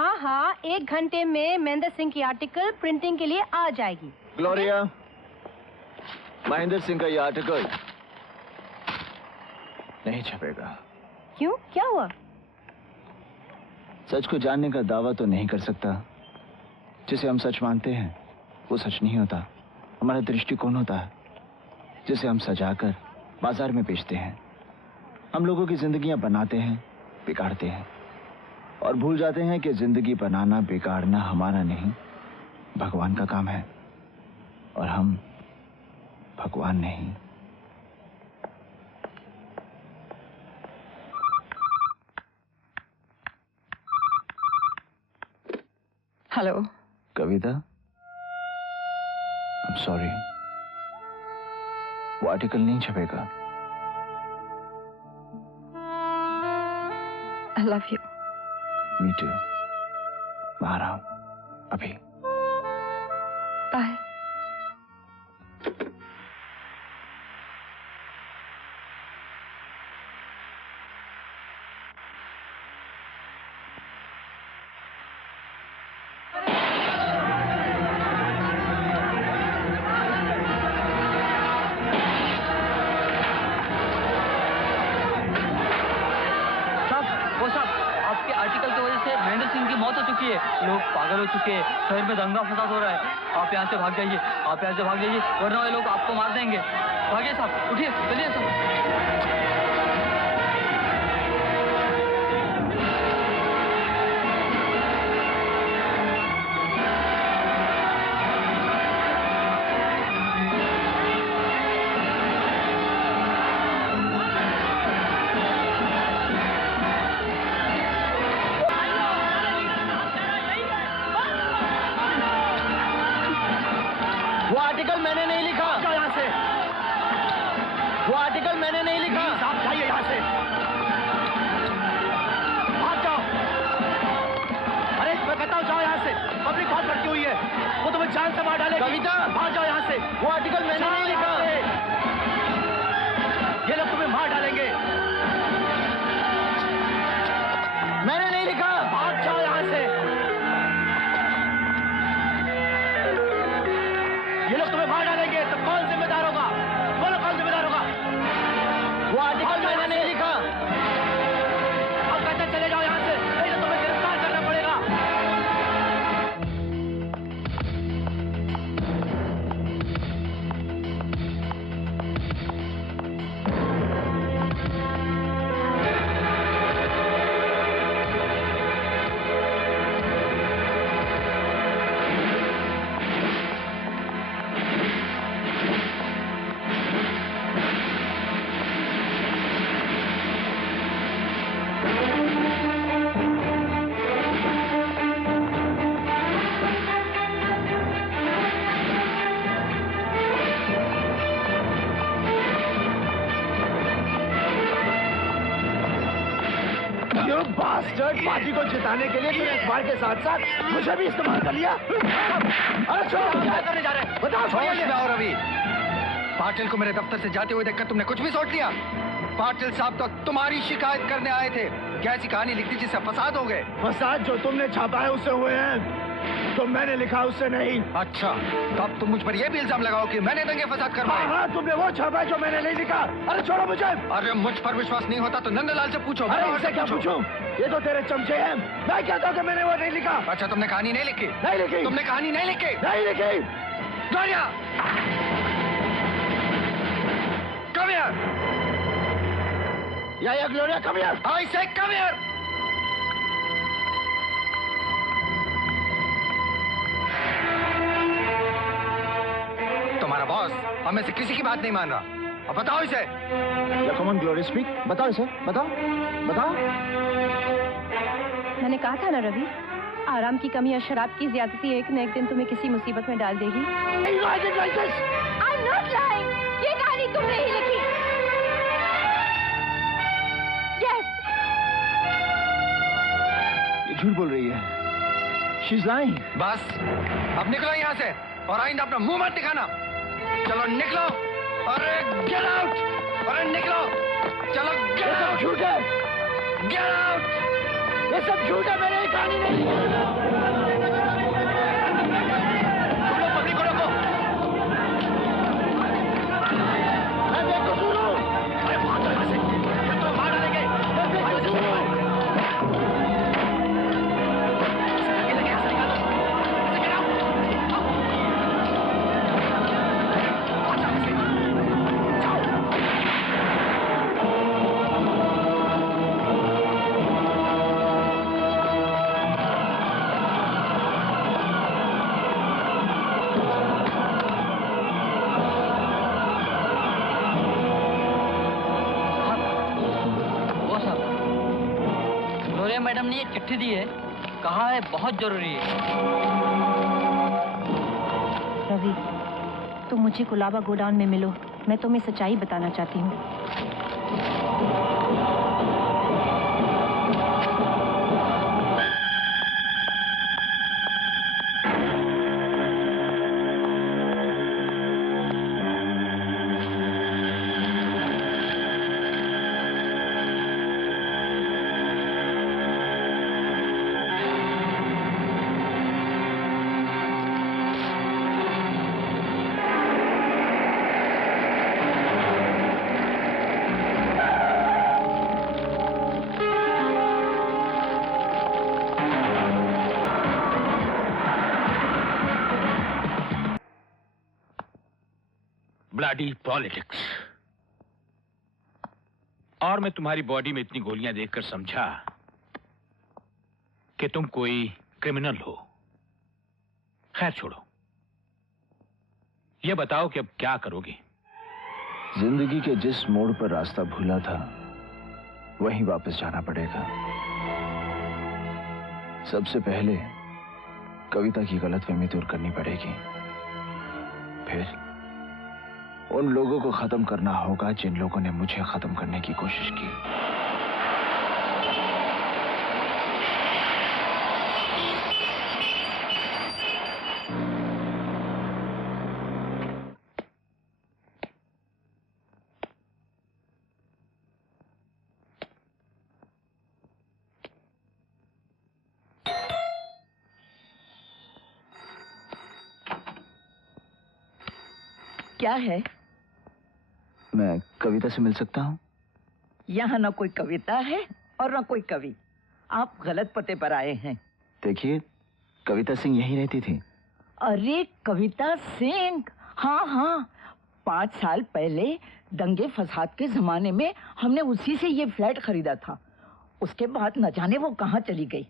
हाँ हाँ, 1 घंटे में महेंद्र सिंह की आर्टिकल प्रिंटिंग के लिए आ जाएगी। ग्लोरिया, महेंद्र सिंह का ये आर्टिकल नहीं छपेगा। क्यों, क्या हुआ? सच को जानने का दावा तो नहीं कर सकता। जिसे हम सच मानते हैं वो सच नहीं होता, हमारा दृष्टिकोण होता है, जिसे हम सजाकर बाजार में बेचते हैं। हम लोगों की जिंदगियां बनाते हैं, बिगाड़ते हैं और भूल जाते हैं कि जिंदगी बनाना बिगाड़ना हमारा नहीं, भगवान का काम है और हम भगवान नहीं। हेलो कविता, I'm sorry, वो आर्टिकल नहीं छपेगा। I love you. Me too. मैं आ रहा हूं अभी। बाय। लोग पागल हो चुके हैं, शहर में दंगा फसाद हो रहा है। आप यहाँ से भाग जाइए, आप यहाँ से भाग जाइए, वरना ये लोग आपको मार देंगे। भागिए साहब, उठिए, चलिए साहब। मैंने नहीं लिखा। यहाँ से वो आर्टिकल मैंने नहीं लिखा। साहब जाइए यहाँ से, भाग जाओ। अरे मैं कहता हूँ जाओ यहाँ से, पब्लिक बहुत भटकी हुई है, वो तुम्हें जान से मार डालेगी। कविता, भाग जाओ यहाँ से। वो आर्टिकल मैंने नहीं लिखा। ये लोग तुम्हें मार डालेंगे। मैंने नहीं लिखा। भाग जाओ यहाँ से। ये लोग तुम्हें मार डालेंगे तो कौन जिम्मेदार होगा? बोलो कौन जिम्मेदार होगा? वो आर्टिकल मैंने नहीं लिखा। अब कहते चले जाओ यहाँ से, नहीं तो तुम्हें गिरफ्तार करना पड़ेगा। पार्टी को जिताने के लिए तूने अखबार के साथ साथ मुझे भी इस्तेमाल कर लिया। अरे छोड़ो, क्या करने जा रहे हैं? बताओ। होश में आओ रवि। पाटिल को मेरे दफ्तर से जाते हुए देखकर तुमने कुछ भी सोच लिया? पाटिल साहब तो तुम्हारी शिकायत करने आए थे। क्या ऐसी कहानी लिख दी जिससे फसाद हो गए? फसाद जो तुमने छापा है उससे हुए हैं, जो मैंने लिखा उससे नहीं। अच्छा, तो अब तुम मुझ पर यह भी इल्जाम लगाओ कि मैंने दंगे फसाद करवाए? हाँ, तुमने वो छापा है जो मैंने नहीं लिखा। अरे छोड़ो मुझे। अरे मुझ पर विश्वास नहीं होता तो नंदलाल से पूछो। अरे इससे क्या पूछूं? ये तो तेरे चमचे हैं। मैं कहता हूँ कि मैंने वो नहीं लिखा। अच्छा, तुमने कहानी नहीं लिखी? नहीं लिखी। तुमने कहानी नहीं लिखी? नहीं लिखी। Gloria, come here. या Gloria, come here. I say come here. तुम्हारा बॉस हमें से किसी की बात नहीं मान रहा। अब बताओ इसे। Come on glory, speak. बताओ इसे, बताओ बताओ। मैंने कहा था ना रवि, आराम की कमी और शराब की ज्यादती एक न एक दिन तुम्हें किसी मुसीबत में डाल देगी। I'm not lying. ये कहानी तुमने ही लिखी। Yes. ये झूठ बोल रही है। She's lying. बस, अब निकलो यहाँ से और आइंदा अपना मुंह मत दिखाना। चलो निकलो। अरे गेट आउट। अरे निकलो, चलो गेट आउट। झूठ है। Get out. ये सब झूठ है, मैंने ये कहानी नहीं लिखी। मैडम ने ये चिट्ठी दी है, कहा है बहुत जरूरी है। रवि, तुम मुझे कुलाबा गोडाउन में मिलो, मैं तुम्हें सच्चाई बताना चाहती हूँ। Bloody politics. और मैं तुम्हारी बॉडी में इतनी गोलियां देखकर समझा कि तुम कोई क्रिमिनल हो। खैर छोड़ो, ये बताओ कि अब क्या करोगे? जिंदगी के जिस मोड़ पर रास्ता भूला था वहीं वापस जाना पड़ेगा। सबसे पहले कविता की गलतफहमी दूर करनी पड़ेगी, फिर उन लोगों को खत्म करना होगा जिन लोगों ने मुझे खत्म करने की कोशिश की। क्या है? मैं कविता से मिल सकता हूँ? यहाँ न कोई कविता है और न कोई कवि। आप गलत पते पर आए हैं। देखिए, कविता सिंह यहीं रहती थी। अरे कविता सिंह, हाँ हाँ, 5 साल पहले दंगे फसाद के जमाने में हमने उसी से ये फ्लैट खरीदा था। उसके बाद न जाने वो कहाँ चली गई,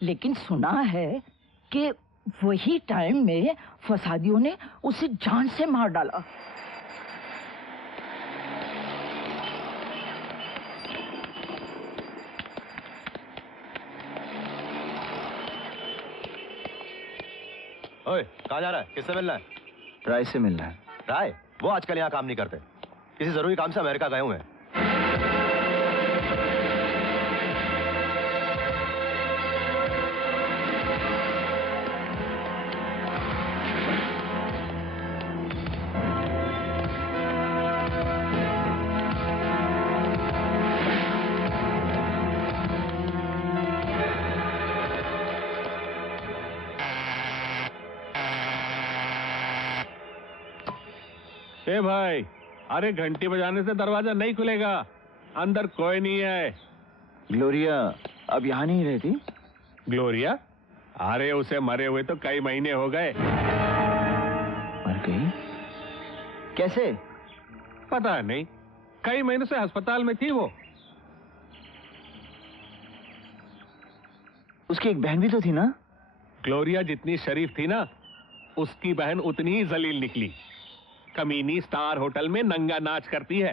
लेकिन सुना है कि वही टाइम में फसादियों ने उसे जान से मार डाला। ओए, कहाँ जा रहा है? किससे मिलना है? राय से मिलना है। राय? वो आजकल यहाँ काम नहीं करते, किसी जरूरी काम से अमेरिका गए हुए हैं। ए भाई, अरे घंटी बजाने से दरवाजा नहीं खुलेगा, अंदर कोई नहीं है। ग्लोरिया अब यहाँ नहीं रहती? ग्लोरिया? अरे उसे मरे हुए तो कई महीने हो गए। मर गई? कैसे? पता नहीं, कई महीनों से अस्पताल में थी वो। उसकी एक बहन भी तो थी ना? ग्लोरिया जितनी शरीफ थी ना, उसकी बहन उतनी ही जलील निकली। कमीनी स्टार होटल में नंगा नाच करती है।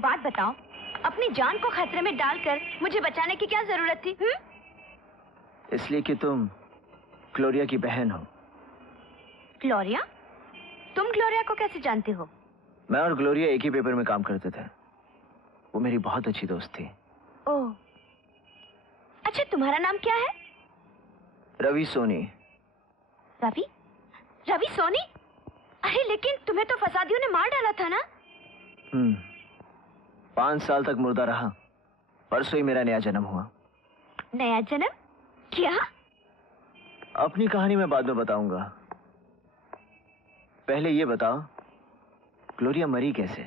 एक बात बताओ, अपनी जान को खतरे में डालकर मुझे बचाने की क्या जरूरत थी? इसलिए कि तुम ग्लोरिया की बहन हो। ग्लोरिया? तुम ग्लोरिया को कैसे जानते हो? मैं और ग्लोरिया एक ही पेपर में काम करते थे। वो मेरी बहुत अच्छी दोस्त थी। ओह, अच्छा, तुम्हारा नाम क्या है? रवि सोनी। रवि? रवि सोनी? अरे लेकिन तुम्हें तो फसादियों ने मार डाला था ना? 5 साल तक मुर्दा रहा। परसों ही मेरा नया जन्म हुआ। नया जन्म? क्या? अपनी कहानी मैं बाद में बताऊंगा। पहले ये बताओ, ग्लोरिया मरी कैसे?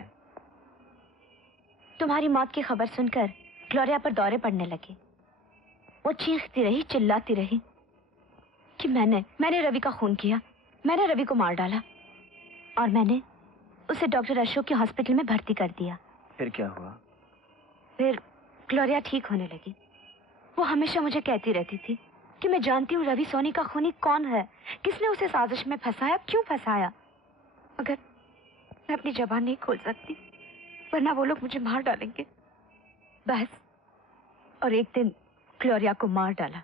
तुम्हारी मौत की खबर सुनकर ग्लोरिया पर दौरे पड़ने लगे। वो चीखती रही, चिल्लाती रही कि मैंने रवि का खून किया, मैंने रवि को मार डाला और मैंने उसे डॉक्टर अशोक के हॉस्पिटल में भर्ती कर दिया। फिर क्या हुआ? फिर ग्लोरिया ठीक होने लगी। वो हमेशा मुझे कहती रहती थी कि मैं जानती हूँ रवि सोनी का खूनी कौन है, किसने उसे साजिश में फंसाया, क्यों फंसाया। मगर मैं अपनी जबान नहीं खोल सकती, वरना वो लोग मुझे मार डालेंगे। बस, और एक दिन ग्लोरिया को मार डाला।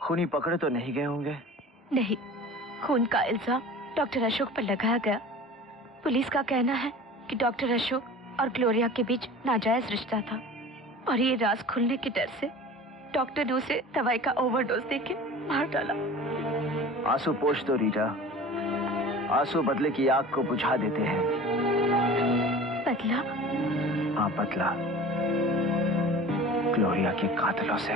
खूनी पकड़े तो नहीं गए होंगे? नहीं, खून का इल्जाम डॉक्टर अशोक पर लगाया गया। पुलिस का कहना है कि डॉक्टर अशोक और ग्लोरिया के बीच नाजायज रिश्ता था और ये राज खुलने के डर से डॉक्टर ने उसे दवाई का ओवरडोज देके मार डाला। आंसू पोंछ दो रीटा, आंसू बदले की आग को बुझा देते हैं। बदला? हाँ, बदला ग्लोरिया के कातिलों से।